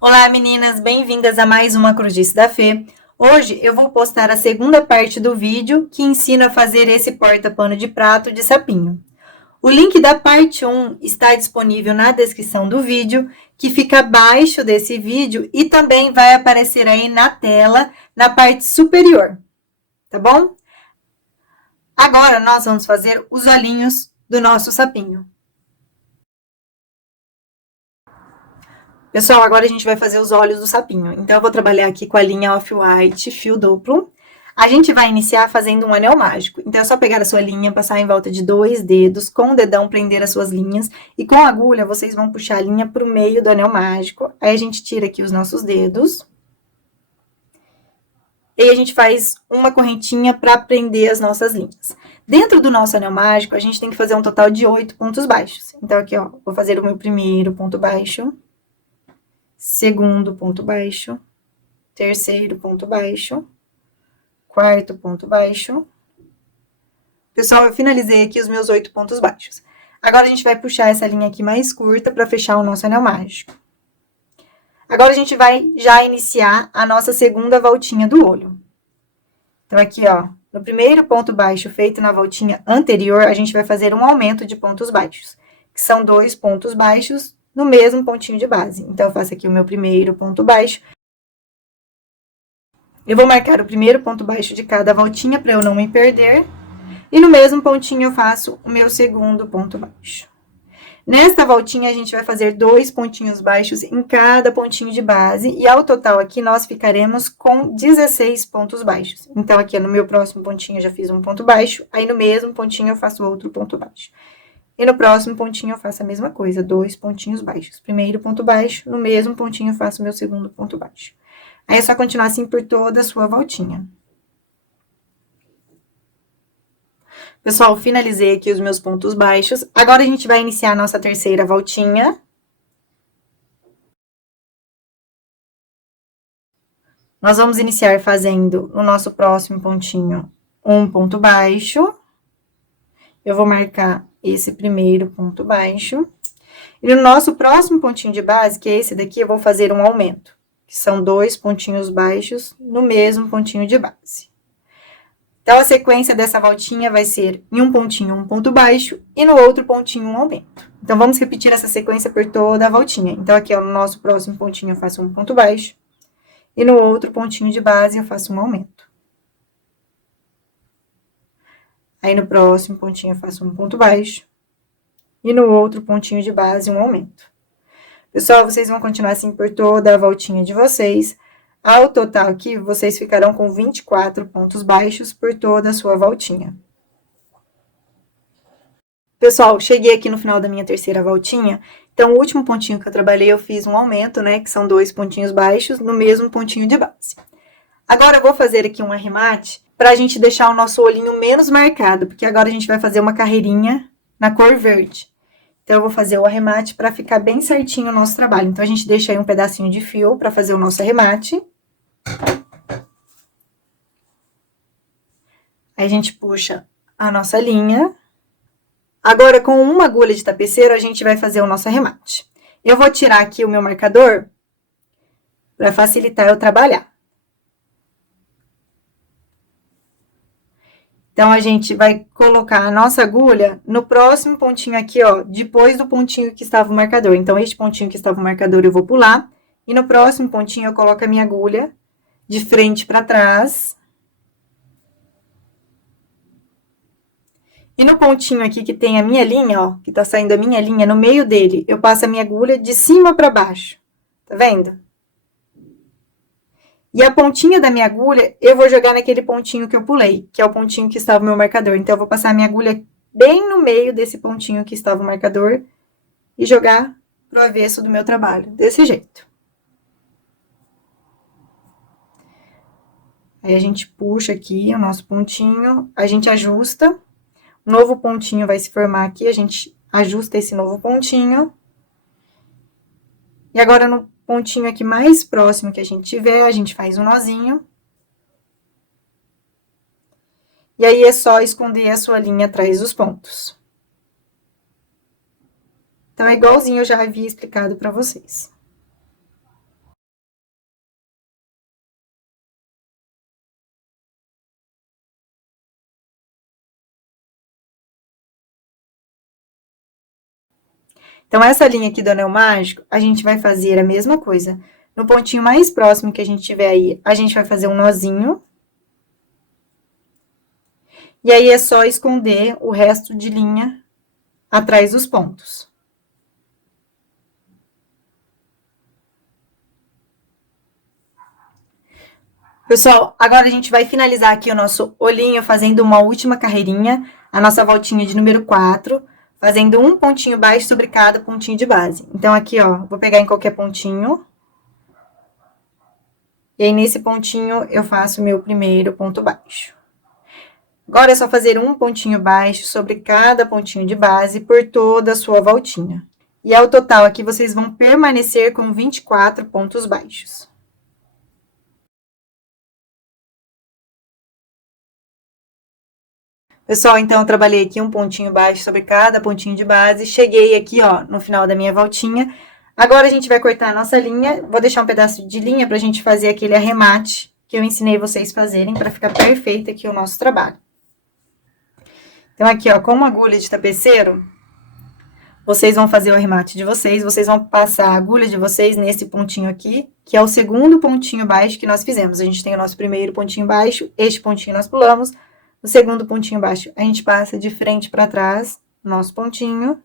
Olá meninas, bem-vindas a mais uma Cruzice da Fê. Hoje eu vou postar a segunda parte do vídeo que ensina a fazer esse porta-pano de prato de sapinho. O link da parte 1 está disponível na descrição do vídeo, que fica abaixo desse vídeo e também vai aparecer aí na tela, na parte superior, tá bom? Agora nós vamos fazer os olhinhos do nosso sapinho. Pessoal, agora a gente vai fazer os olhos do sapinho. Então, eu vou trabalhar aqui com a linha Off-White, fio duplo. A gente vai iniciar fazendo um anel mágico. Então, é só pegar a sua linha, passar em volta de 2 dedos, com o dedão prender as suas linhas. E com a agulha, vocês vão puxar a linha para o meio do anel mágico. Aí, a gente tira aqui os nossos dedos. E aí, a gente faz uma correntinha para prender as nossas linhas. Dentro do nosso anel mágico, a gente tem que fazer um total de 8 pontos baixos. Então, aqui, ó, vou fazer o meu primeiro ponto baixo. Segundo ponto baixo, terceiro ponto baixo, quarto ponto baixo. Pessoal, eu finalizei aqui os meus 8 pontos baixos. Agora, a gente vai puxar essa linha aqui mais curta para fechar o nosso anel mágico. Agora, a gente vai já iniciar a nossa segunda voltinha do olho. Então, aqui, ó, no primeiro ponto baixo feito na voltinha anterior, a gente vai fazer um aumento de pontos baixos, que são 2 pontos baixos no mesmo pontinho de base. Então, eu faço aqui o meu primeiro ponto baixo. Eu vou marcar o primeiro ponto baixo de cada voltinha para eu não me perder. E no mesmo pontinho eu faço o meu segundo ponto baixo. Nesta voltinha, a gente vai fazer 2 pontinhos baixos em cada pontinho de base. E ao total aqui, nós ficaremos com 16 pontos baixos. Então, aqui no meu próximo pontinho, eu já fiz um ponto baixo. Aí, no mesmo pontinho, eu faço outro ponto baixo. E no próximo pontinho, eu faço a mesma coisa, 2 pontinhos baixos. Primeiro ponto baixo, no mesmo pontinho, eu faço o meu segundo ponto baixo. Aí, é só continuar assim por toda a sua voltinha. Pessoal, finalizei aqui os meus pontos baixos. Agora, a gente vai iniciar a nossa terceira voltinha. Nós vamos iniciar fazendo no nosso próximo pontinho um ponto baixo. Eu vou marcar esse primeiro ponto baixo. E no nosso próximo pontinho de base, que é esse daqui, eu vou fazer um aumento, que são 2 pontinhos baixos no mesmo pontinho de base. Então, a sequência dessa voltinha vai ser em um pontinho, um ponto baixo, e no outro pontinho, um aumento. Então, vamos repetir essa sequência por toda a voltinha. Então, aqui, ó, no nosso próximo pontinho, eu faço um ponto baixo, e no outro pontinho de base, eu faço um aumento. Aí, no próximo pontinho, eu faço um ponto baixo, e no outro pontinho de base, um aumento. Pessoal, vocês vão continuar assim por toda a voltinha de vocês. Ao total aqui, vocês ficarão com 24 pontos baixos por toda a sua voltinha. Pessoal, cheguei aqui no final da minha terceira voltinha. Então, o último pontinho que eu trabalhei, eu fiz um aumento, né? Que são 2 pontinhos baixos no mesmo pontinho de base. Agora, eu vou fazer aqui um arremate para a gente deixar o nosso olhinho menos marcado, porque agora a gente vai fazer uma carreirinha na cor verde. Então, eu vou fazer o arremate para ficar bem certinho o nosso trabalho. Então, a gente deixa aí um pedacinho de fio para fazer o nosso arremate. Aí, a gente puxa a nossa linha. Agora, com uma agulha de tapeceiro, a gente vai fazer o nosso arremate. Eu vou tirar aqui o meu marcador para facilitar eu trabalhar. Então, a gente vai colocar a nossa agulha no próximo pontinho aqui, ó, depois do pontinho que estava o marcador. Então, este pontinho que estava o marcador eu vou pular. E no próximo pontinho eu coloco a minha agulha de frente para trás. E no pontinho aqui que tem a minha linha, ó, que tá saindo a minha linha, no meio dele, eu passo a minha agulha de cima para baixo. Tá vendo? E a pontinha da minha agulha, eu vou jogar naquele pontinho que eu pulei, que é o pontinho que estava o meu marcador. Então, eu vou passar a minha agulha bem no meio desse pontinho que estava o marcador e jogar pro avesso do meu trabalho, desse jeito. Aí, a gente puxa aqui o nosso pontinho, a gente ajusta, um novo pontinho vai se formar aqui, a gente ajusta esse novo pontinho. E agora, no pontinho aqui mais próximo que a gente tiver, a gente faz um nozinho. E aí, é só esconder a sua linha atrás dos pontos. Então, é igualzinho eu já havia explicado para vocês. Então, essa linha aqui do anel mágico, a gente vai fazer a mesma coisa. No pontinho mais próximo que a gente tiver aí, a gente vai fazer um nozinho. E aí, é só esconder o resto de linha atrás dos pontos. Pessoal, agora a gente vai finalizar aqui o nosso olhinho fazendo uma última carreirinha, a nossa voltinha de número 4, fazendo um pontinho baixo sobre cada pontinho de base. Então, aqui, ó, vou pegar em qualquer pontinho. E aí, nesse pontinho, eu faço o meu primeiro ponto baixo. Agora, é só fazer um pontinho baixo sobre cada pontinho de base por toda a sua voltinha. E ao total, aqui, vocês vão permanecer com 24 pontos baixos. Pessoal, então, eu trabalhei aqui um pontinho baixo sobre cada pontinho de base. Cheguei aqui, ó, no final da minha voltinha. Agora, a gente vai cortar a nossa linha. Vou deixar um pedaço de linha pra gente fazer aquele arremate que eu ensinei vocês fazerem pra ficar perfeito aqui o nosso trabalho. Então, aqui, ó, com uma agulha de tapeceiro, vocês vão fazer o arremate de vocês. Vocês vão passar a agulha de vocês nesse pontinho aqui, que é o segundo pontinho baixo que nós fizemos. A gente tem o nosso primeiro pontinho baixo, este pontinho nós pulamos. O segundo pontinho baixo, a gente passa de frente para trás, nosso pontinho.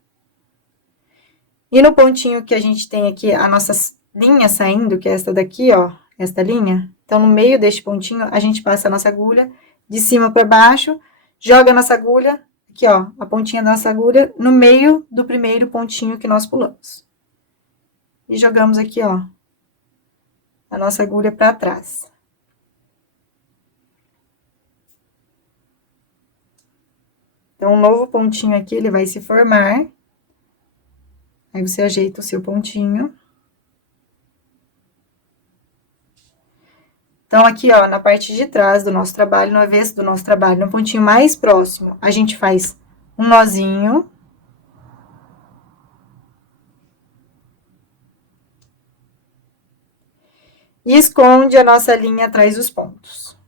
E no pontinho que a gente tem aqui, a nossa linha saindo, que é esta daqui, ó, esta linha. Então, no meio deste pontinho, a gente passa a nossa agulha de cima para baixo, joga a nossa agulha, aqui, ó, a pontinha da nossa agulha, no meio do primeiro pontinho que nós pulamos. E jogamos aqui, ó, a nossa agulha para trás. Então, um novo pontinho aqui, ele vai se formar. Aí, você ajeita o seu pontinho. Então, aqui, ó, na parte de trás do nosso trabalho, no avesso do nosso trabalho, no pontinho mais próximo, a gente faz um nozinho. E esconde a nossa linha atrás dos pontos.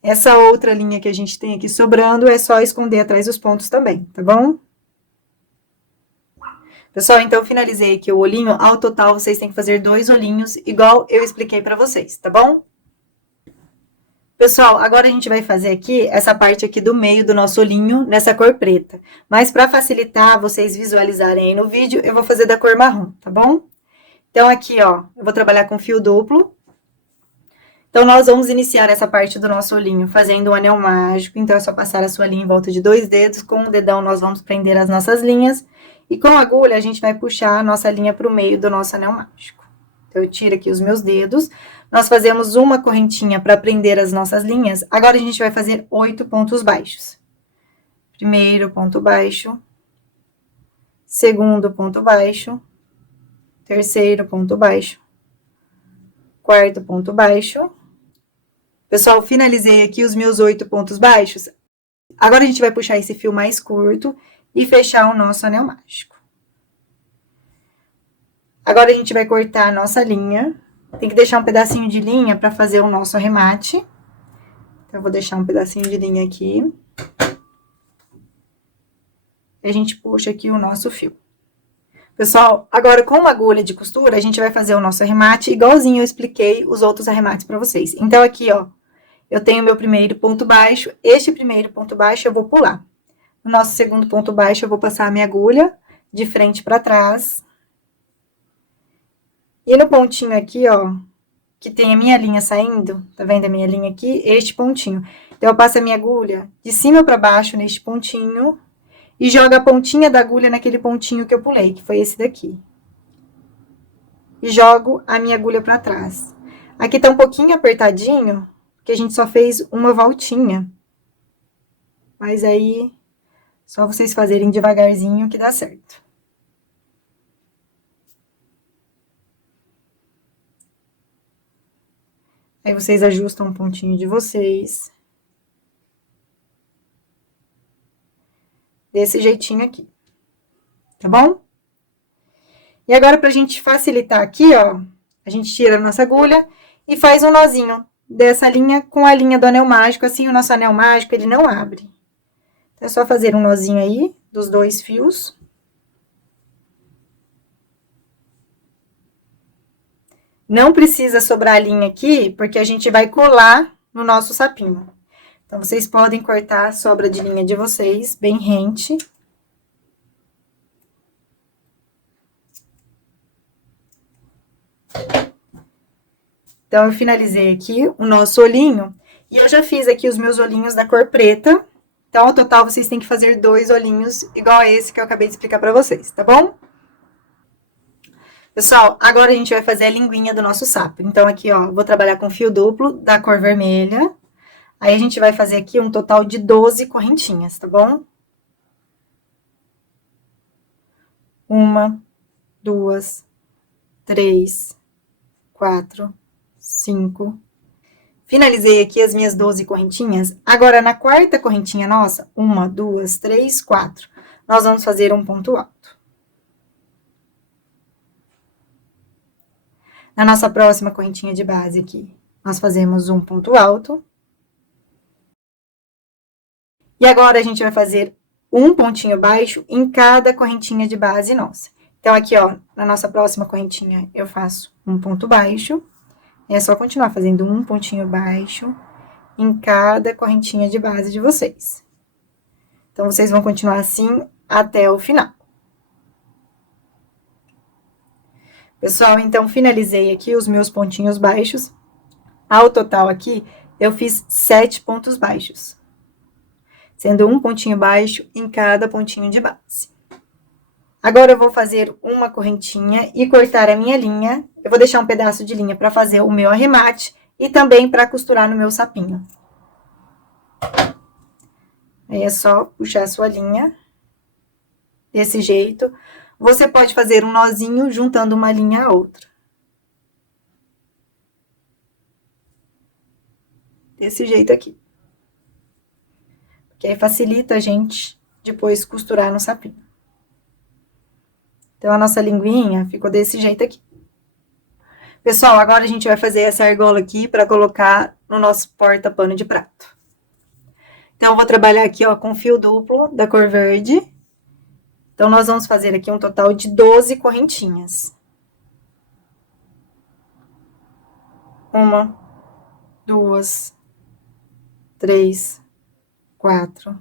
Essa outra linha que a gente tem aqui sobrando, é só esconder atrás dos pontos também, tá bom? Pessoal, então, finalizei aqui o olhinho. Ao total, vocês têm que fazer 2 olhinhos, igual eu expliquei pra vocês, tá bom? Pessoal, agora a gente vai fazer aqui essa parte aqui do meio do nosso olhinho, nessa cor preta. Mas para facilitar vocês visualizarem aí no vídeo, eu vou fazer da cor marrom, tá bom? Então, aqui, ó, eu vou trabalhar com fio duplo. Então, nós vamos iniciar essa parte do nosso olhinho fazendo um anel mágico. Então, é só passar a sua linha em volta de 2 dedos. Com o dedão, nós vamos prender as nossas linhas. E com a agulha, a gente vai puxar a nossa linha para o meio do nosso anel mágico. Então, eu tiro aqui os meus dedos. Nós fazemos uma correntinha para prender as nossas linhas. Agora, a gente vai fazer 8 pontos baixos. Primeiro ponto baixo. Segundo ponto baixo. Terceiro ponto baixo. Quarto ponto baixo. Pessoal, finalizei aqui os meus 8 pontos baixos. Agora, a gente vai puxar esse fio mais curto e fechar o nosso anel mágico. Agora, a gente vai cortar a nossa linha. Tem que deixar um pedacinho de linha para fazer o nosso arremate. Então, eu vou deixar um pedacinho de linha aqui. E a gente puxa aqui o nosso fio. Pessoal, agora com uma agulha de costura, a gente vai fazer o nosso arremate igualzinho eu expliquei os outros arremates para vocês. Então, aqui, ó, eu tenho meu primeiro ponto baixo. Este primeiro ponto baixo eu vou pular. No nosso segundo ponto baixo, eu vou passar a minha agulha de frente para trás. E no pontinho aqui, ó, que tem a minha linha saindo, tá vendo a minha linha aqui? Este pontinho. Então, eu passo a minha agulha de cima para baixo neste pontinho e jogo a pontinha da agulha naquele pontinho que eu pulei, que foi esse daqui. E jogo a minha agulha para trás. Aqui tá um pouquinho apertadinho, porque a gente só fez uma voltinha. Mas aí, só vocês fazerem devagarzinho que dá certo. Aí, vocês ajustam um pontinho de vocês. Desse jeitinho aqui. Tá bom? E agora, pra gente facilitar aqui, ó, a gente tira a nossa agulha e faz um nozinho dessa linha com a linha do anel mágico, assim o nosso anel mágico, ele não abre. Então, é só fazer um nozinho aí, dos 2 fios. Não precisa sobrar a linha aqui, porque a gente vai colar no nosso sapinho. Então, vocês podem cortar a sobra de linha de vocês, bem rente. Então, eu finalizei aqui o nosso olhinho. E eu já fiz aqui os meus olhinhos da cor preta. Então, ao total, vocês têm que fazer 2 olhinhos, igual a esse que eu acabei de explicar pra vocês, tá bom? Pessoal, agora a gente vai fazer a linguinha do nosso sapo. Então, aqui, ó, vou trabalhar com fio duplo da cor vermelha. Aí, a gente vai fazer aqui um total de 12 correntinhas, tá bom? 1, 2, 3, 4, 5. Finalizei aqui as minhas 12 correntinhas. Agora, na quarta correntinha nossa, 1, 2, 3, 4, nós vamos fazer um ponto alto. Na nossa próxima correntinha de base aqui, nós fazemos um ponto alto. E agora, a gente vai fazer um pontinho baixo em cada correntinha de base nossa. Então, aqui, ó, na nossa próxima correntinha, eu faço um ponto baixo. E é só continuar fazendo um pontinho baixo em cada correntinha de base de vocês. Então, vocês vão continuar assim até o final. Pessoal, então, finalizei aqui os meus pontinhos baixos. Ao total aqui, eu fiz 7 pontos baixos. Sendo um pontinho baixo em cada pontinho de base. Agora, eu vou fazer uma correntinha e cortar a minha linha. Eu vou deixar um pedaço de linha para fazer o meu arremate e também para costurar no meu sapinho. Aí, é só puxar a sua linha desse jeito. Você pode fazer um nozinho juntando uma linha a outra. Desse jeito aqui. Porque aí facilita a gente depois costurar no sapinho. Então, a nossa linguinha ficou desse jeito aqui. Pessoal, agora a gente vai fazer essa argola aqui para colocar no nosso porta-pano de prato. Então, eu vou trabalhar aqui, ó, com fio duplo da cor verde. Então, nós vamos fazer aqui um total de 12 correntinhas. 1, 2, 3, 4.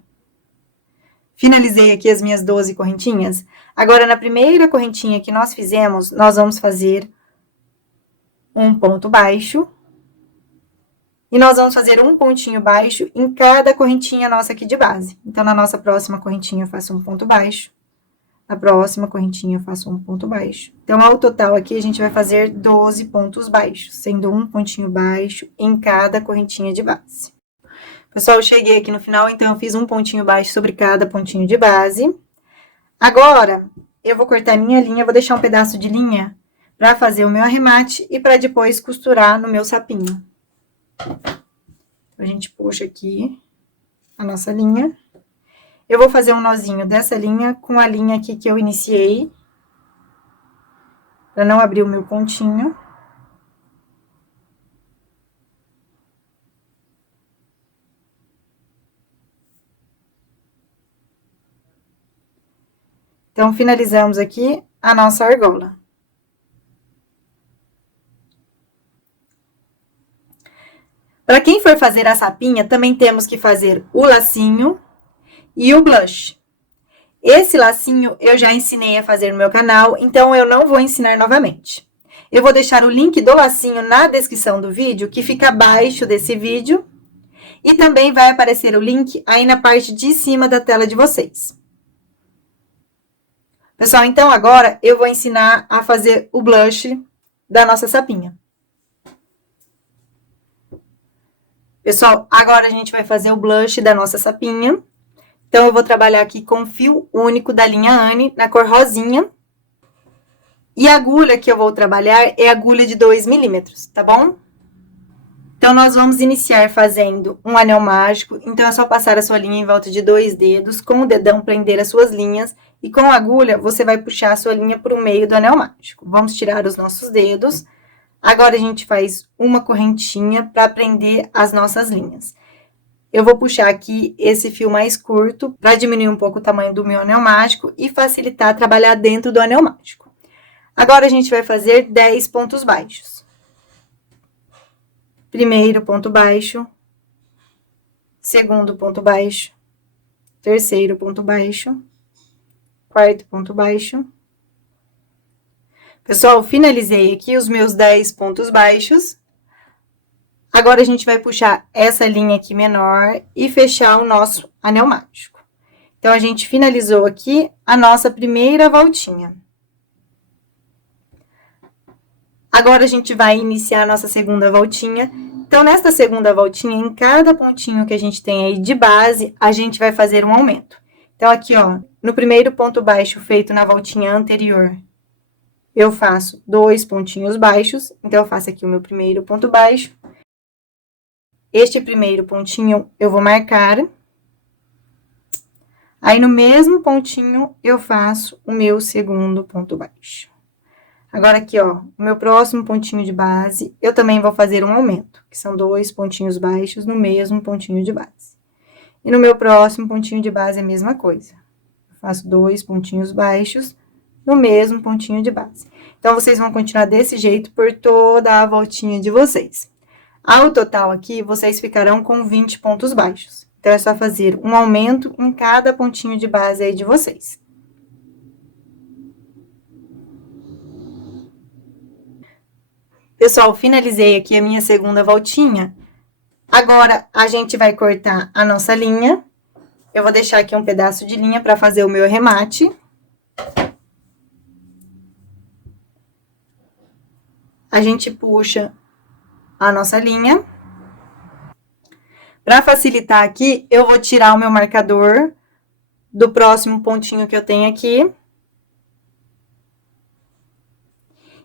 Finalizei aqui as minhas 12 correntinhas. Agora, na primeira correntinha que nós fizemos, nós vamos fazer um ponto baixo. E nós vamos fazer um pontinho baixo em cada correntinha nossa aqui de base. Então, na nossa próxima correntinha, eu faço um ponto baixo. Na próxima correntinha, eu faço um ponto baixo. Então, ao total aqui, a gente vai fazer 12 pontos baixos, sendo um pontinho baixo em cada correntinha de base. Pessoal, eu cheguei aqui no final, então, eu fiz um pontinho baixo sobre cada pontinho de base. Agora, eu vou cortar minha linha, vou deixar um pedaço de linha para fazer o meu arremate e para depois costurar no meu sapinho. Então, a gente puxa aqui a nossa linha. Eu vou fazer um nozinho dessa linha com a linha aqui que eu iniciei, para não abrir o meu pontinho. Então, finalizamos aqui a nossa argola. Para quem for fazer a sapinha, também temos que fazer o lacinho e o blush. Esse lacinho eu já ensinei a fazer no meu canal, então eu não vou ensinar novamente. Eu vou deixar o link do lacinho na descrição do vídeo, que fica abaixo desse vídeo. E também vai aparecer o link aí na parte de cima da tela de vocês. Pessoal, então agora eu vou ensinar a fazer o blush da nossa sapinha. Pessoal, agora a gente vai fazer o blush da nossa sapinha. Então, eu vou trabalhar aqui com fio único da linha Anne, na cor rosinha. E a agulha que eu vou trabalhar é agulha de 2 milímetros, tá bom? Então, nós vamos iniciar fazendo um anel mágico. Então, é só passar a sua linha em volta de 2 dedos, com o dedão prender as suas linhas. E com a agulha, você vai puxar a sua linha para o meio do anel mágico. Vamos tirar os nossos dedos. Agora, a gente faz uma correntinha para prender as nossas linhas. Eu vou puxar aqui esse fio mais curto para diminuir um pouco o tamanho do meu anel mágico e facilitar trabalhar dentro do anel mágico. Agora, a gente vai fazer 10 pontos baixos. Primeiro ponto baixo, segundo ponto baixo, terceiro ponto baixo, quarto ponto baixo. Pessoal, finalizei aqui os meus 10 pontos baixos. Agora, a gente vai puxar essa linha aqui menor e fechar o nosso anel mágico. Então, a gente finalizou aqui a nossa primeira voltinha. Agora, a gente vai iniciar a nossa segunda voltinha. Então, nesta segunda voltinha, em cada pontinho que a gente tem aí de base, a gente vai fazer um aumento. Então, aqui, ó, no primeiro ponto baixo feito na voltinha anterior, eu faço 2 pontinhos baixos. Então, eu faço aqui o meu primeiro ponto baixo. Este primeiro pontinho eu vou marcar. Aí, no mesmo pontinho, eu faço o meu segundo ponto baixo. Agora, aqui, ó, o meu próximo pontinho de base, eu também vou fazer um aumento, que são 2 pontinhos baixos no mesmo pontinho de base. E no meu próximo pontinho de base, a mesma coisa. Eu faço 2 pontinhos baixos no mesmo pontinho de base. Então, vocês vão continuar desse jeito por toda a voltinha de vocês. Ao total aqui, vocês ficarão com 20 pontos baixos. Então, é só fazer um aumento em cada pontinho de base aí de vocês. Pessoal, finalizei aqui a minha segunda voltinha. Agora, a gente vai cortar a nossa linha. Eu vou deixar aqui um pedaço de linha para fazer o meu arremate. A gente puxa a nossa linha. Para facilitar aqui, eu vou tirar o meu marcador do próximo pontinho que eu tenho aqui.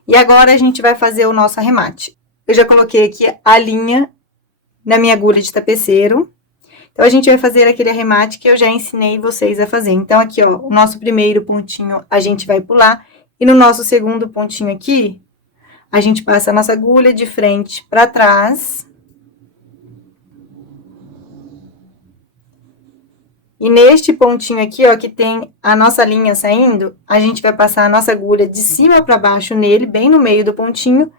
E agora, a gente vai fazer o nosso arremate. Eu já coloquei aqui a linha na minha agulha de tapeceiro. Então, a gente vai fazer aquele arremate que eu já ensinei vocês a fazer. Então, aqui, ó, o nosso primeiro pontinho a gente vai pular. E no nosso segundo pontinho aqui, a gente passa a nossa agulha de frente para trás. E neste pontinho aqui, ó, que tem a nossa linha saindo, a gente vai passar a nossa agulha de cima para baixo nele, bem no meio do pontinho.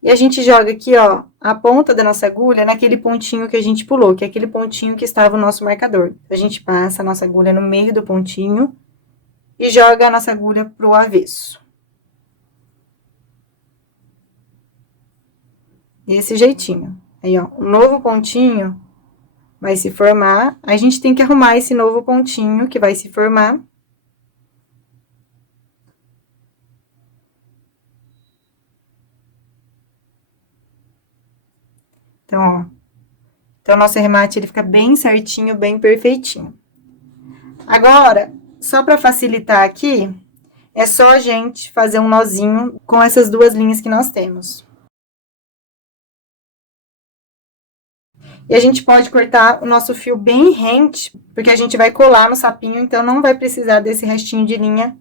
E a gente joga aqui, ó, a ponta da nossa agulha naquele pontinho que a gente pulou, que é aquele pontinho que estava o nosso marcador. A gente passa a nossa agulha no meio do pontinho e joga a nossa agulha pro avesso. Desse jeitinho. Aí, ó, um novo pontinho vai se formar. A gente tem que arrumar esse novo pontinho que vai se formar. Então, ó. Então, nosso arremate, ele fica bem certinho, bem perfeitinho. Agora, só para facilitar aqui, é só a gente fazer um nozinho com essas duas linhas que nós temos. E a gente pode cortar o nosso fio bem rente, porque a gente vai colar no sapinho, então não vai precisar desse restinho de linha.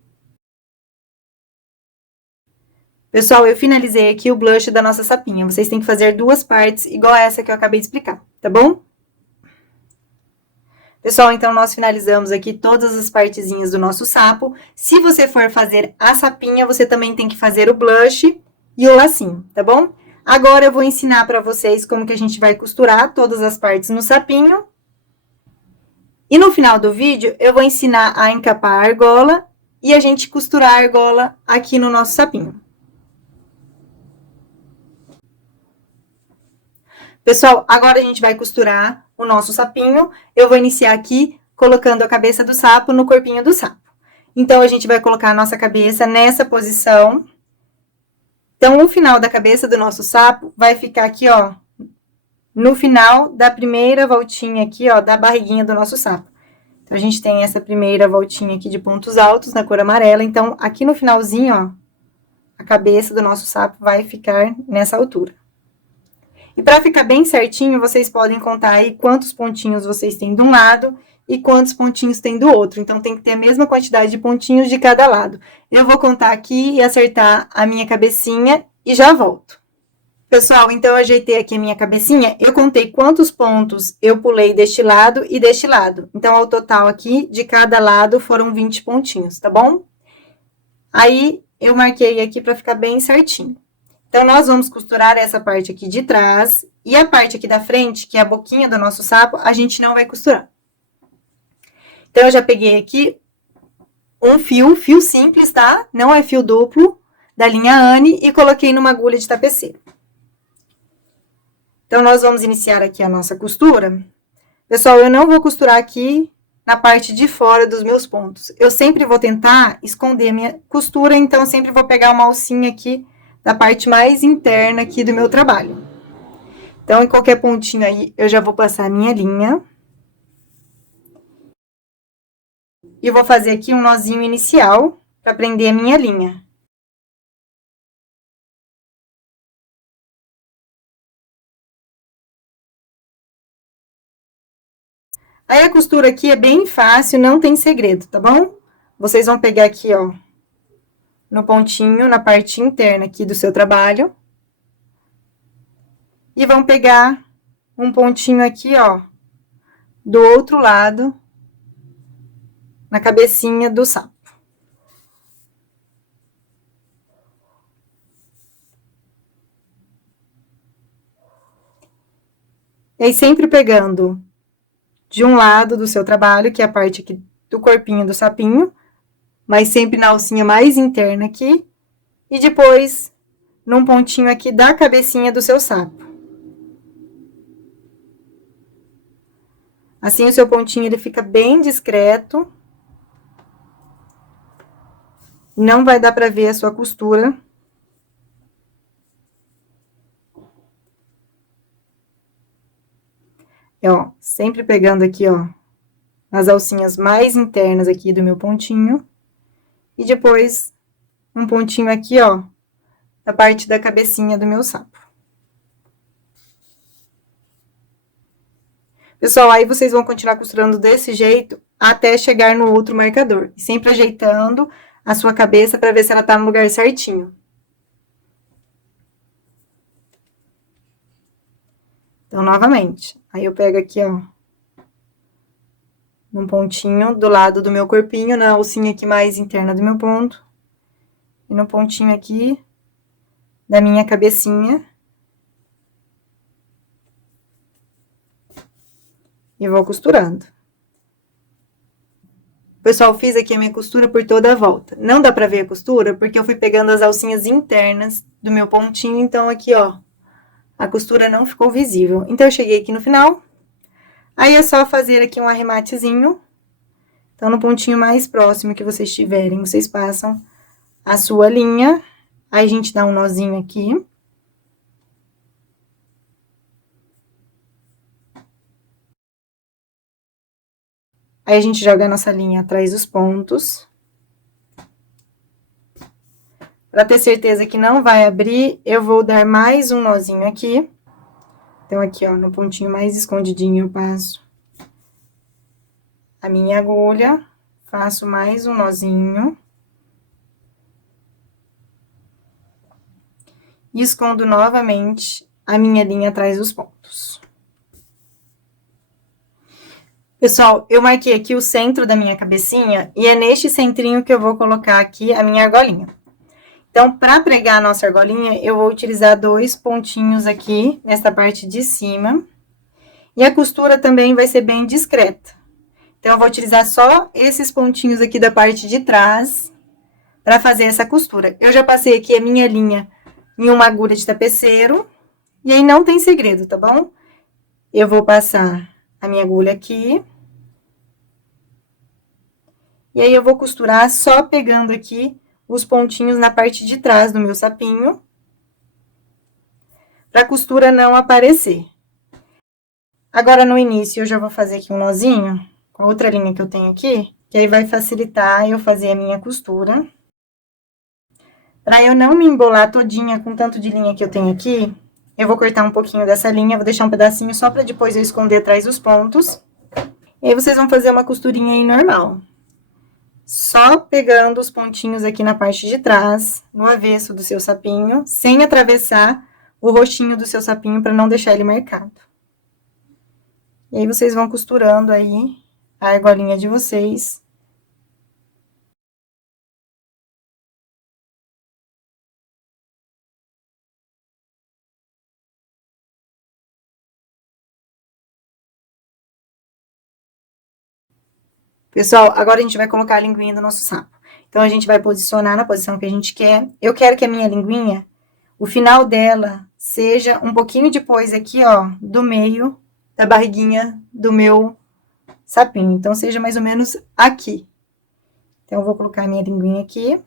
Pessoal, eu finalizei aqui o blush da nossa sapinha. Vocês têm que fazer duas partes, igual essa que eu acabei de explicar, tá bom? Pessoal, então, nós finalizamos aqui todas as partezinhas do nosso sapo. Se você for fazer a sapinha, você também tem que fazer o blush e o lacinho, tá bom? Agora, eu vou ensinar pra vocês como que a gente vai costurar todas as partes no sapinho. E no final do vídeo, eu vou ensinar a encapar a argola e a gente costurar a argola aqui no nosso sapinho. Pessoal, agora a gente vai costurar o nosso sapinho. Eu vou iniciar aqui colocando a cabeça do sapo no corpinho do sapo. Então, a gente vai colocar a nossa cabeça nessa posição. Então, o final da cabeça do nosso sapo vai ficar aqui, ó, no final da primeira voltinha aqui, ó, da barriguinha do nosso sapo. Então, a gente tem essa primeira voltinha aqui de pontos altos na cor amarela. Então, aqui no finalzinho, ó, a cabeça do nosso sapo vai ficar nessa altura. E para ficar bem certinho, vocês podem contar aí quantos pontinhos vocês têm de um lado e quantos pontinhos tem do outro. Então, tem que ter a mesma quantidade de pontinhos de cada lado. Eu vou contar aqui e acertar a minha cabecinha e já volto. Pessoal, então eu ajeitei aqui a minha cabecinha, eu contei quantos pontos eu pulei deste lado e deste lado. Então, ao total aqui, de cada lado, foram 20 pontinhos, tá bom? Aí, eu marquei aqui pra ficar bem certinho. Então, nós vamos costurar essa parte aqui de trás, e a parte aqui da frente, que é a boquinha do nosso sapo, a gente não vai costurar. Então, eu já peguei aqui um fio simples, tá? Não é fio duplo, da linha Anne, e coloquei numa agulha de tapeceiro. Então, nós vamos iniciar aqui a nossa costura. Pessoal, eu não vou costurar aqui na parte de fora dos meus pontos. Eu sempre vou tentar esconder a minha costura, então, eu sempre vou pegar uma alcinha aqui da parte mais interna aqui do meu trabalho. Então, em qualquer pontinho aí, eu já vou passar a minha linha. E vou fazer aqui um nozinho inicial para prender a minha linha. Aí, a costura aqui é bem fácil, não tem segredo, tá bom? Vocês vão pegar aqui, ó, no pontinho, na parte interna aqui do seu trabalho. E vão pegar um pontinho aqui, ó, do outro lado, na cabecinha do sapo. E aí, sempre pegando de um lado do seu trabalho, que é a parte aqui do corpinho do sapinho, mas sempre na alcinha mais interna aqui, e depois num pontinho aqui da cabecinha do seu sapo. Assim, o seu pontinho, ele fica bem discreto. Não vai dar pra ver a sua costura. Ó, sempre pegando aqui, ó, nas alcinhas mais internas aqui do meu pontinho. E depois, um pontinho aqui, ó, da parte da cabecinha do meu sapo. Pessoal, aí vocês vão continuar costurando desse jeito até chegar no outro marcador. Sempre ajeitando a sua cabeça para ver se ela tá no lugar certinho. Então, novamente, aí eu pego aqui, ó, num pontinho do lado do meu corpinho, na alcinha aqui mais interna do meu ponto. E no pontinho aqui da minha cabecinha. E vou costurando. Pessoal, fiz aqui a minha costura por toda a volta. Não dá pra ver a costura, porque eu fui pegando as alcinhas internas do meu pontinho, então aqui, ó, a costura não ficou visível. Então, eu cheguei aqui no final. Aí, é só fazer aqui um arrematezinho. Então, no pontinho mais próximo que vocês tiverem, vocês passam a sua linha. Aí, a gente dá um nozinho aqui. Aí, a gente joga a nossa linha atrás dos pontos. Pra ter certeza que não vai abrir, eu vou dar mais um nozinho aqui. Então, aqui, ó, no pontinho mais escondidinho, eu passo a minha agulha, faço mais um nozinho. E escondo novamente a minha linha atrás dos pontos. Pessoal, eu marquei aqui o centro da minha cabecinha, e é neste centrinho que eu vou colocar aqui a minha argolinha. Então, para pregar a nossa argolinha, eu vou utilizar 2 pontinhos aqui, nesta parte de cima. E a costura também vai ser bem discreta. Então, eu vou utilizar só esses pontinhos aqui da parte de trás, para fazer essa costura. Eu já passei aqui a minha linha em uma agulha de tapeceiro, e aí não tem segredo, tá bom? Eu vou passar a minha agulha aqui. E aí, eu vou costurar só pegando aqui os pontinhos na parte de trás do meu sapinho, pra costura não aparecer. Agora, no início, eu já vou fazer aqui um nozinho com a outra linha que eu tenho aqui, que aí vai facilitar eu fazer a minha costura. Pra eu não me embolar todinha com tanto de linha que eu tenho aqui, eu vou cortar um pouquinho dessa linha, vou deixar um pedacinho só pra depois eu esconder atrás dos pontos. E aí, vocês vão fazer uma costurinha aí normal. Só pegando os pontinhos aqui na parte de trás, no avesso do seu sapinho, sem atravessar, o rostinho do seu sapinho para não deixar ele marcado. E aí, vocês vão costurando aí a argolinha de vocês. Pessoal, agora a gente vai colocar a linguinha do nosso sapo. Então, a gente vai posicionar na posição que a gente quer. Eu quero que a minha linguinha, o final dela, seja um pouquinho depois aqui, ó, do meio da barriguinha do meu sapinho. Então, seja mais ou menos aqui. Então, eu vou colocar a minha linguinha aqui.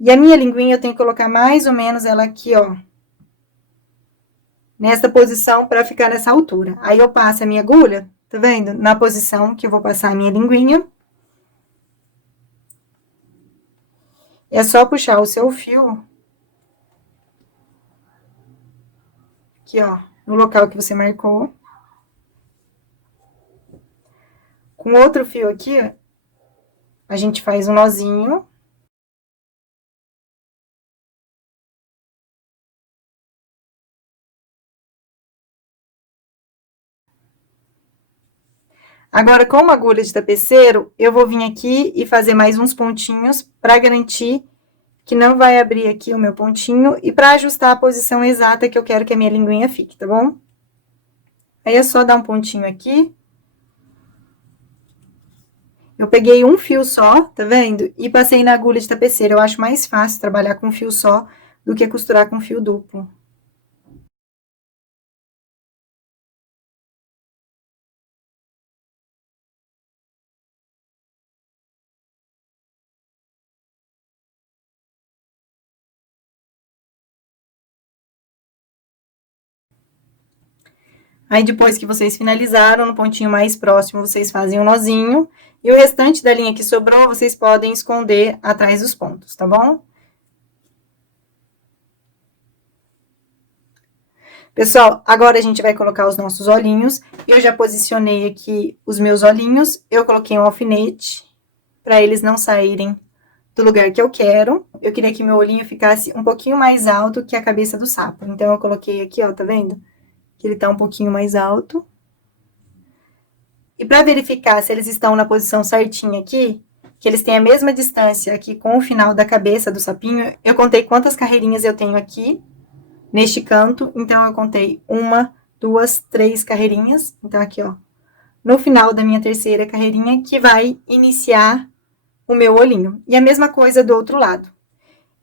E a minha linguinha, eu tenho que colocar mais ou menos ela aqui, ó. Nessa posição, para ficar nessa altura. Aí, eu passo a minha agulha, tá vendo? Na posição que eu vou passar a minha linguinha. É só puxar o seu fio. Aqui, ó, no local que você marcou. Com outro fio aqui, ó, a gente faz um nozinho. Agora, com uma agulha de tapeceiro, eu vou vir aqui e fazer mais uns pontinhos para garantir que não vai abrir aqui o meu pontinho e para ajustar a posição exata que eu quero que a minha linguinha fique, tá bom? Aí, é só dar um pontinho aqui. Eu peguei um fio só, tá vendo? E passei na agulha de tapeceiro. Eu acho mais fácil trabalhar com fio só do que costurar com fio duplo. Aí, depois que vocês finalizaram, no pontinho mais próximo, vocês fazem um nozinho. E o restante da linha que sobrou, vocês podem esconder atrás dos pontos, tá bom? Pessoal, agora a gente vai colocar os nossos olhinhos. Eu já posicionei aqui os meus olhinhos. Eu coloquei um alfinete, para eles não saírem do lugar que eu quero. Eu queria que meu olhinho ficasse um pouquinho mais alto que a cabeça do sapo. Então, eu coloquei aqui, ó, tá vendo? Que ele tá um pouquinho mais alto. E para verificar se eles estão na posição certinha aqui, que eles têm a mesma distância aqui com o final da cabeça do sapinho, eu contei quantas carreirinhas eu tenho aqui neste canto. Então, eu contei 1, 2, 3 carreirinhas. Então, aqui, ó, no final da minha terceira carreirinha, que vai iniciar o meu olhinho. E a mesma coisa do outro lado.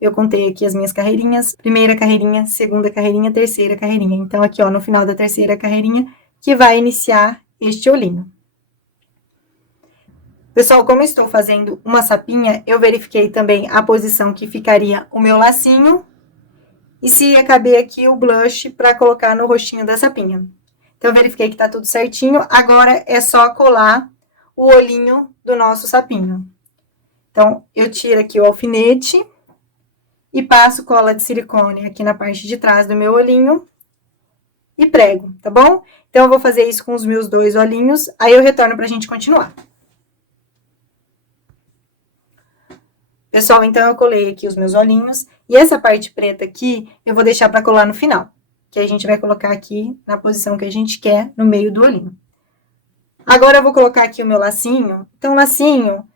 Eu contei aqui as minhas carreirinhas, primeira carreirinha, segunda carreirinha, terceira carreirinha. Então, aqui, ó, no final da terceira carreirinha, que vai iniciar este olhinho. Pessoal, como eu estou fazendo uma sapinha, eu verifiquei também a posição que ficaria o meu lacinho e se ia caber aqui o blush para colocar no rostinho da sapinha. Então, eu verifiquei que tá tudo certinho. Agora, é só colar o olhinho do nosso sapinho. Então, eu tiro aqui o alfinete e passo cola de silicone aqui na parte de trás do meu olhinho e prego, tá bom? Então, eu vou fazer isso com os meus 2 olhinhos, aí eu retorno pra gente continuar. Pessoal, então, eu colei aqui os meus olhinhos. E essa parte preta aqui, eu vou deixar para colar no final. Que a gente vai colocar aqui na posição que a gente quer, no meio do olhinho. Agora, eu vou colocar aqui o meu lacinho. Então, o lacinho,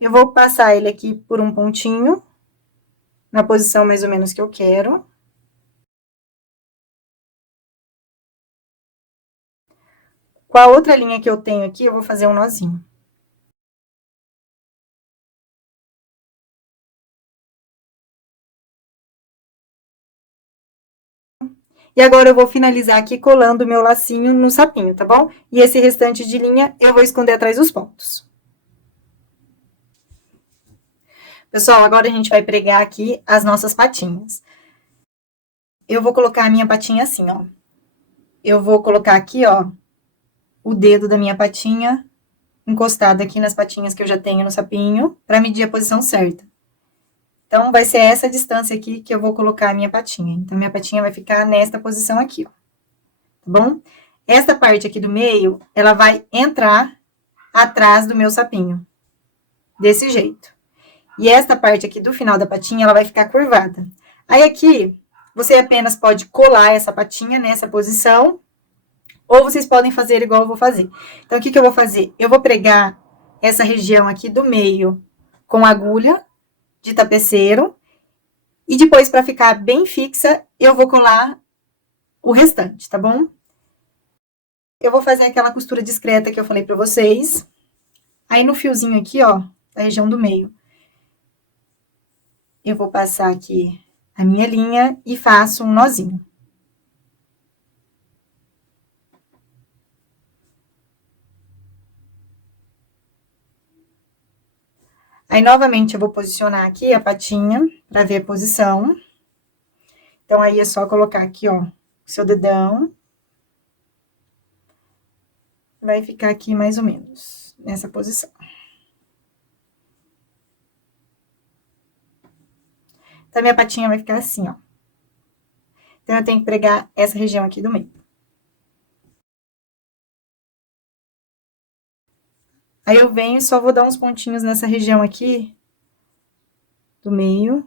eu vou passar ele aqui por um pontinho. Na posição mais ou menos que eu quero. Com a outra linha que eu tenho aqui, eu vou fazer um nozinho. E agora, eu vou finalizar aqui colando o meu lacinho no sapinho, tá bom? E esse restante de linha, eu vou esconder atrás dos pontos. Pessoal, agora a gente vai pregar aqui as nossas patinhas. Eu vou colocar a minha patinha assim, ó. Eu vou colocar aqui, ó, o dedo da minha patinha encostado aqui nas patinhas que eu já tenho no sapinho, para medir a posição certa. Então, vai ser essa distância aqui que eu vou colocar a minha patinha. Então, minha patinha vai ficar nesta posição aqui, ó. Tá bom? Esta parte aqui do meio, ela vai entrar atrás do meu sapinho. Desse jeito. E esta parte aqui do final da patinha, ela vai ficar curvada. Aí, aqui, Você apenas pode colar essa patinha nessa posição, ou vocês podem fazer igual eu vou fazer. Então, o que eu vou fazer? Eu vou pregar essa região aqui do meio com agulha de tapeceiro, e depois, para ficar bem fixa, eu vou colar o restante, tá bom? Eu vou fazer aquela costura discreta que eu falei pra vocês. Aí, no fiozinho aqui, ó, da região do meio, eu vou passar aqui a minha linha e faço um nozinho. Aí, novamente, eu vou posicionar aqui a patinha pra ver a posição. Então, aí é só colocar aqui, ó, seu dedão. Vai ficar aqui mais ou menos nessa posição. Então, a minha patinha vai ficar assim, ó. Então, eu tenho que pregar essa região aqui do meio. Aí, eu venho e só vou dar uns pontinhos nessa região aqui do meio.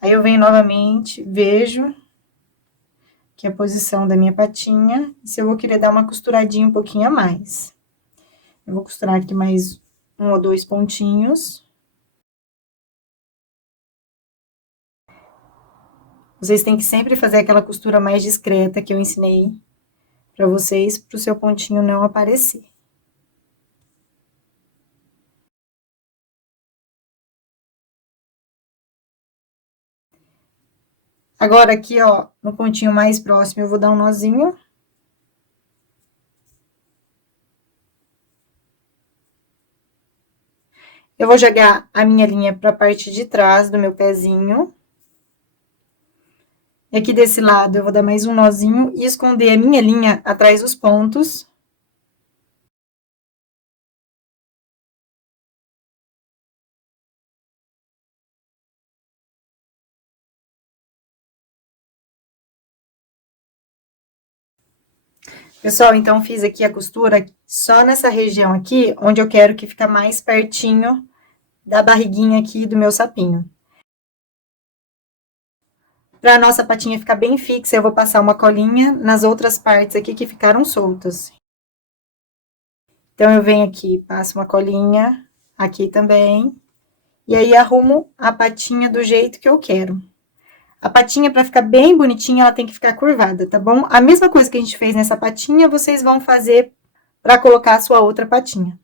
Aí, eu venho novamente, vejo que é a posição da minha patinha. E se eu vou querer dar uma costuradinha um pouquinho a mais. Eu vou costurar aqui mais 1 ou 2 pontinhos. Vocês têm que sempre fazer aquela costura mais discreta que eu ensinei pra vocês, pro seu pontinho não aparecer. Agora, aqui, ó, no pontinho mais próximo, eu vou dar um nozinho. Eu vou jogar a minha linha pra parte de trás do meu pezinho. E aqui desse lado, eu vou dar mais um nozinho e esconder a minha linha atrás dos pontos. Pessoal, então, fiz aqui a costura só nessa região aqui, onde eu quero que fica mais pertinho da barriguinha aqui do meu sapinho. Pra nossa patinha ficar bem fixa, eu vou passar uma colinha nas outras partes aqui que ficaram soltas. Então, eu venho aqui, passo uma colinha aqui também, e aí arrumo a patinha do jeito que eu quero. A patinha, para ficar bem bonitinha, ela tem que ficar curvada, tá bom? A mesma coisa que a gente fez nessa patinha, vocês vão fazer para colocar a sua outra patinha.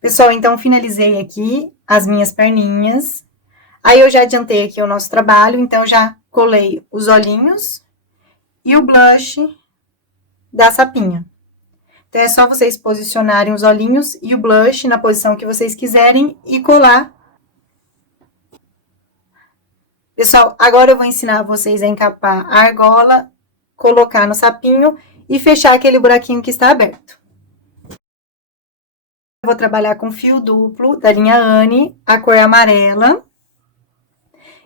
Pessoal, então, finalizei aqui as minhas perninhas. Aí, eu já adiantei aqui o nosso trabalho, então, já colei os olhinhos e o blush da sapinha. Então, é só vocês posicionarem os olhinhos e o blush na posição que vocês quiserem e colar. Pessoal, agora eu vou ensinar vocês a encapar a argola, colocar no sapinho e fechar aquele buraquinho que está aberto. Eu vou trabalhar com fio duplo da linha Anne, a cor amarela.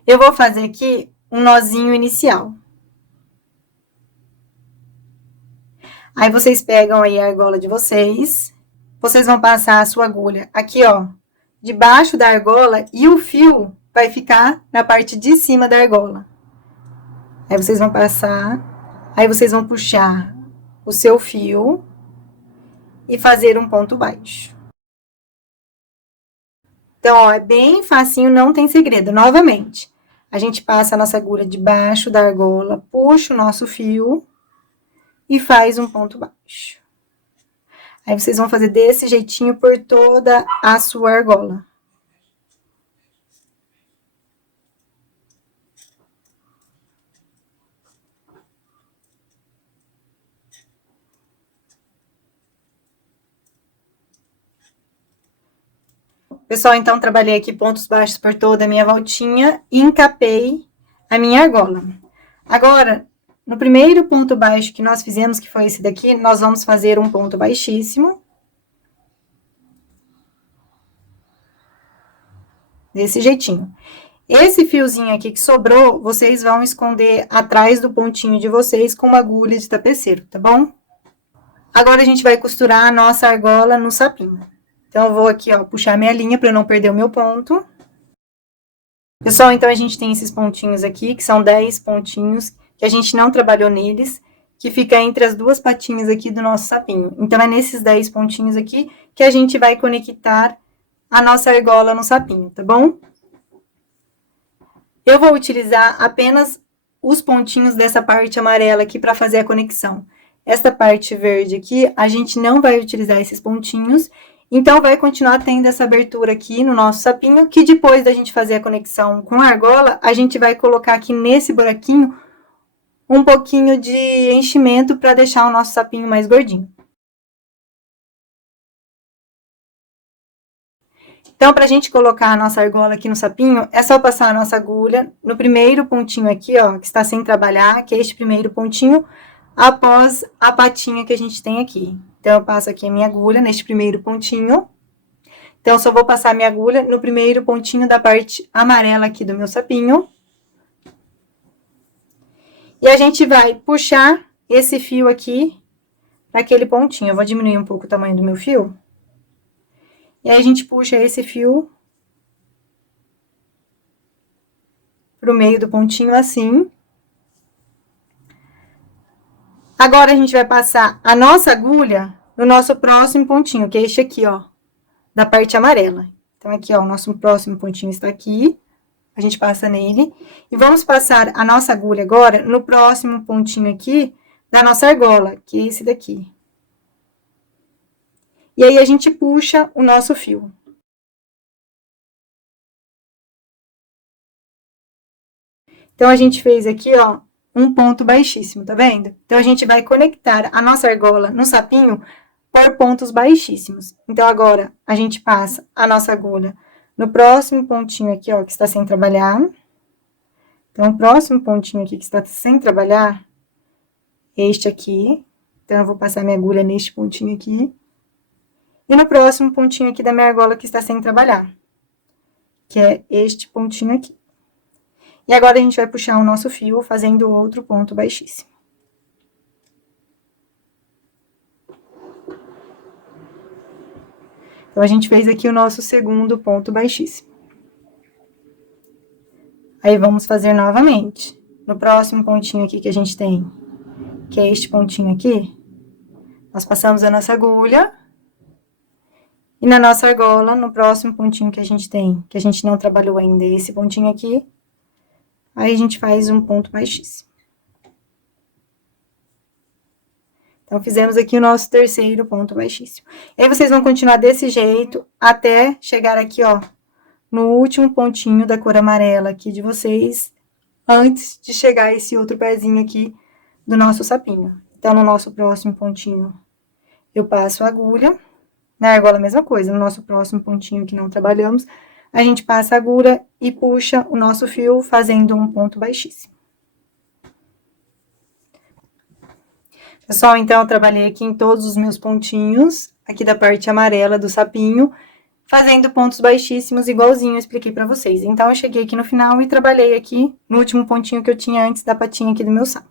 Eu vou fazer aqui um nozinho inicial. Aí, vocês pegam aí a argola de vocês, vocês vão passar a sua agulha aqui, ó, debaixo da argola e o fio vai ficar na parte de cima da argola. Aí, vocês vão passar, aí vocês vão puxar o seu fio e fazer um ponto baixo. Então, ó, é bem facinho, não tem segredo. Novamente, a gente passa a nossa agulha debaixo da argola, puxa o nosso fio e faz um ponto baixo. Aí, vocês vão fazer desse jeitinho por toda a sua argola. Pessoal, então, trabalhei aqui pontos baixos por toda a minha voltinha e encapei a minha argola. Agora, no primeiro ponto baixo que nós fizemos, que foi esse daqui, nós vamos fazer um ponto baixíssimo. Desse jeitinho. Esse fiozinho aqui que sobrou, vocês vão esconder atrás do pontinho de vocês com uma agulha de tapeceiro, tá bom? Agora, a gente vai costurar a nossa argola no sapinho. Então, eu vou aqui, ó, puxar minha linha para eu não perder o meu ponto. Pessoal, então, a gente tem esses pontinhos aqui, que são 10 pontinhos, que a gente não trabalhou neles, que fica entre as duas patinhas aqui do nosso sapinho. Então, é nesses 10 pontinhos aqui que a gente vai conectar a nossa argola no sapinho, tá bom? Eu vou utilizar apenas os pontinhos dessa parte amarela aqui para fazer a conexão. Esta parte verde aqui, a gente não vai utilizar esses pontinhos, então vai continuar tendo essa abertura aqui no nosso sapinho, que depois da gente fazer a conexão com a argola, a gente vai colocar aqui nesse buraquinho um pouquinho de enchimento para deixar o nosso sapinho mais gordinho. Então, para a gente colocar a nossa argola aqui no sapinho, é só passar a nossa agulha no primeiro pontinho aqui, ó, que está sem trabalhar, que é este primeiro pontinho, após a patinha que a gente tem aqui. Então, eu passo aqui a minha agulha neste primeiro pontinho. Então, eu só vou passar a minha agulha no primeiro pontinho da parte amarela aqui do meu sapinho. E a gente vai puxar esse fio aqui para aquele pontinho. Eu vou diminuir um pouco o tamanho do meu fio. E aí, a gente puxa esse fio pro meio do pontinho assim. Agora, a gente vai passar a nossa agulha no nosso próximo pontinho, que é este aqui, ó, da parte amarela. Então, aqui, ó, o nosso próximo pontinho está aqui. A gente passa nele. E vamos passar a nossa agulha agora no próximo pontinho aqui da nossa argola, que é esse daqui. E aí, a gente puxa o nosso fio. Então, a gente fez aqui, ó, um ponto baixíssimo, tá vendo? Então, a gente vai conectar a nossa argola no sapinho por pontos baixíssimos. Então, agora, a gente passa a nossa agulha no próximo pontinho aqui, ó, que está sem trabalhar. Então, o próximo pontinho aqui que está sem trabalhar, este aqui. Então, eu vou passar minha agulha neste pontinho aqui. E no próximo pontinho aqui da minha argola que está sem trabalhar, que é este pontinho aqui. E agora, a gente vai puxar o nosso fio fazendo outro ponto baixíssimo. Então, a gente fez aqui o nosso segundo ponto baixíssimo. Aí, vamos fazer novamente. No próximo pontinho aqui que a gente tem, que é este pontinho aqui, nós passamos a nossa agulha. E na nossa argola, no próximo pontinho que a gente tem, que a gente não trabalhou ainda, esse pontinho aqui, aí a gente faz um ponto baixíssimo. Então, fizemos aqui o nosso terceiro ponto baixíssimo. E aí, vocês vão continuar desse jeito até chegar aqui, ó, no último pontinho da cor amarela aqui de vocês, antes de chegar esse outro pezinho aqui do nosso sapinho. Então, no nosso próximo pontinho, eu passo a agulha. Na argola, a mesma coisa. No nosso próximo pontinho que não trabalhamos, a gente passa a agulha e puxa o nosso fio fazendo um ponto baixíssimo. Pessoal, então, eu trabalhei aqui em todos os meus pontinhos, aqui da parte amarela do sapinho, fazendo pontos baixíssimos, igualzinho eu expliquei pra vocês. Então, eu cheguei aqui no final e trabalhei aqui no último pontinho que eu tinha antes da patinha aqui do meu saco.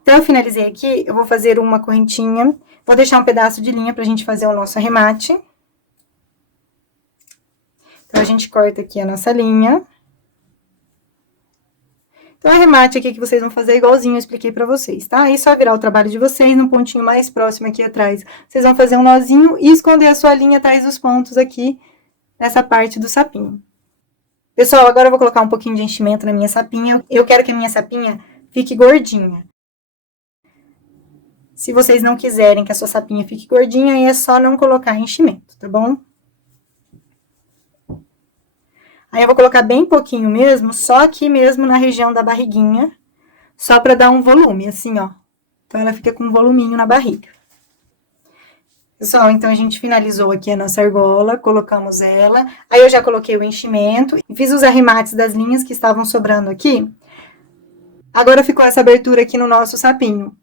Então, eu finalizei aqui, eu vou fazer uma correntinha, vou deixar um pedaço de linha pra gente fazer o nosso arremate. Então, a gente corta aqui a nossa linha. Então, o arremate aqui que vocês vão fazer igualzinho eu expliquei pra vocês, tá? Aí, só virar o trabalho de vocês no pontinho mais próximo aqui atrás. Vocês vão fazer um nozinho e esconder a sua linha atrás dos pontos aqui, nessa parte do sapinho. Pessoal, agora eu vou colocar um pouquinho de enchimento na minha sapinha. Eu quero que a minha sapinha fique gordinha. Se vocês não quiserem que a sua sapinha fique gordinha, aí é só não colocar enchimento, tá bom? Aí, eu vou colocar bem pouquinho mesmo, só aqui mesmo na região da barriguinha, só pra dar um volume, assim, ó. Então, ela fica com um voluminho na barriga. Pessoal, então, a gente finalizou aqui a nossa argola, colocamos ela. Aí, eu já coloquei o enchimento e fiz os arremates das linhas que estavam sobrando aqui. Agora, ficou essa abertura aqui no nosso sapinho.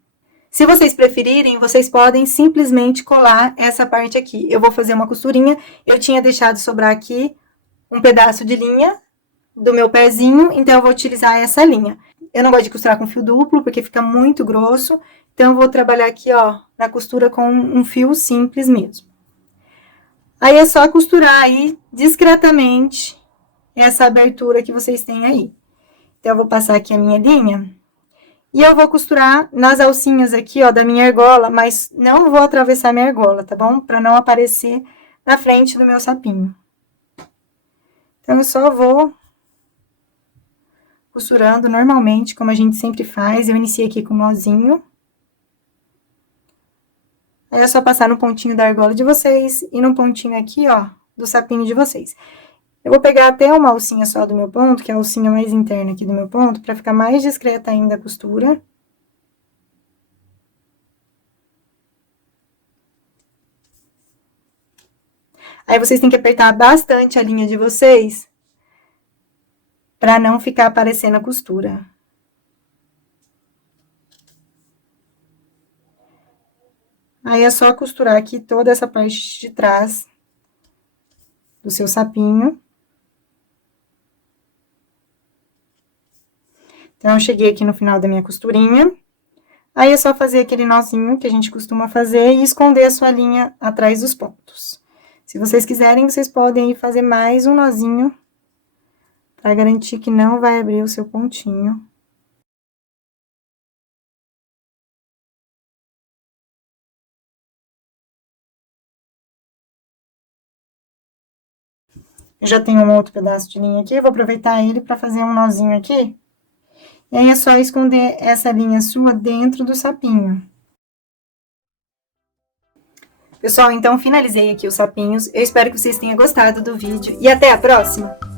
Se vocês preferirem, vocês podem simplesmente colar essa parte aqui. Eu vou fazer uma costurinha, eu tinha deixado sobrar aqui um pedaço de linha, do meu pezinho, então eu vou utilizar essa linha. Eu não gosto de costurar com fio duplo, porque fica muito grosso, então eu vou trabalhar aqui, ó, na costura com um fio simples mesmo. Aí é só costurar aí discretamente essa abertura que vocês têm aí. Então, eu vou passar aqui a minha linha. E eu vou costurar nas alcinhas aqui, ó, da minha argola, mas não vou atravessar minha argola, tá bom? Pra não aparecer na frente do meu sapinho. Então, eu só vou costurando normalmente, como a gente sempre faz. Eu iniciei aqui com um nozinho. Aí, é só passar no pontinho da argola de vocês e no pontinho aqui, ó, do sapinho de vocês. Eu vou pegar até uma alcinha só do meu ponto, que é a alcinha mais interna aqui do meu ponto, pra ficar mais discreta ainda a costura. Aí, vocês têm que apertar bastante a linha de vocês, pra não ficar aparecendo a costura. Aí, é só costurar aqui toda essa parte de trás do seu sapinho. Então, eu cheguei aqui no final da minha costurinha. Aí, é só fazer aquele nozinho que a gente costuma fazer e esconder a sua linha atrás dos pontos. Se vocês quiserem, vocês podem ir fazer mais um nozinho, pra garantir que não vai abrir o seu pontinho. Eu já tenho um outro pedaço de linha aqui, vou aproveitar ele pra fazer um nozinho aqui. E aí, é só esconder essa linha sua dentro do sapinho. Pessoal, então, finalizei aqui os sapinhos. Eu espero que vocês tenham gostado do vídeo e até a próxima!